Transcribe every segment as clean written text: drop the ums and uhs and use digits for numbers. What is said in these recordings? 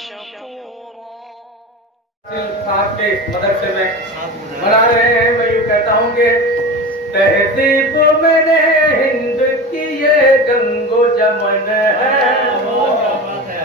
शकूरा। साहब के इस मदरसे में मना रहे हैं। मैं यूँ कहता हूँ कि तहजीब मेरे हिंद की ये गंगो जमन है,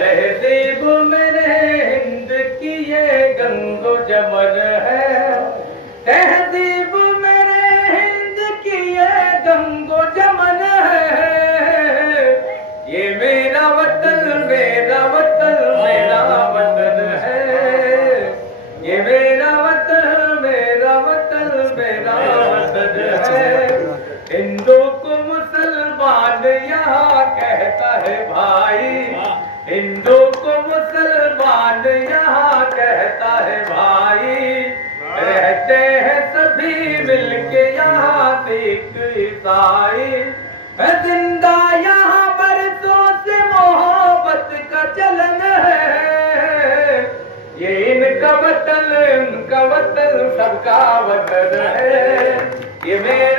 तहजीब मेरे हिंद की ये गंगो जमन है, तहजीब मेरे हिंद की ये गंगो जमन है। ये मेरा वतन मेरा वतन मेरा वतन है, ये मेरा वतन मेरा वतन मेरा वतन है। हिंदू को मुसलमान यहाँ कहता है भाई, हिंदू को मुसलमान यहाँ कहता है भाई। रहते हैं सभी मिलके यहाँ सिख ईसाई, मैं जिंदा यहाँ बरसों से मोहब्बत का चलन है। ये इनका वतन सबका वतन है, ये मेरा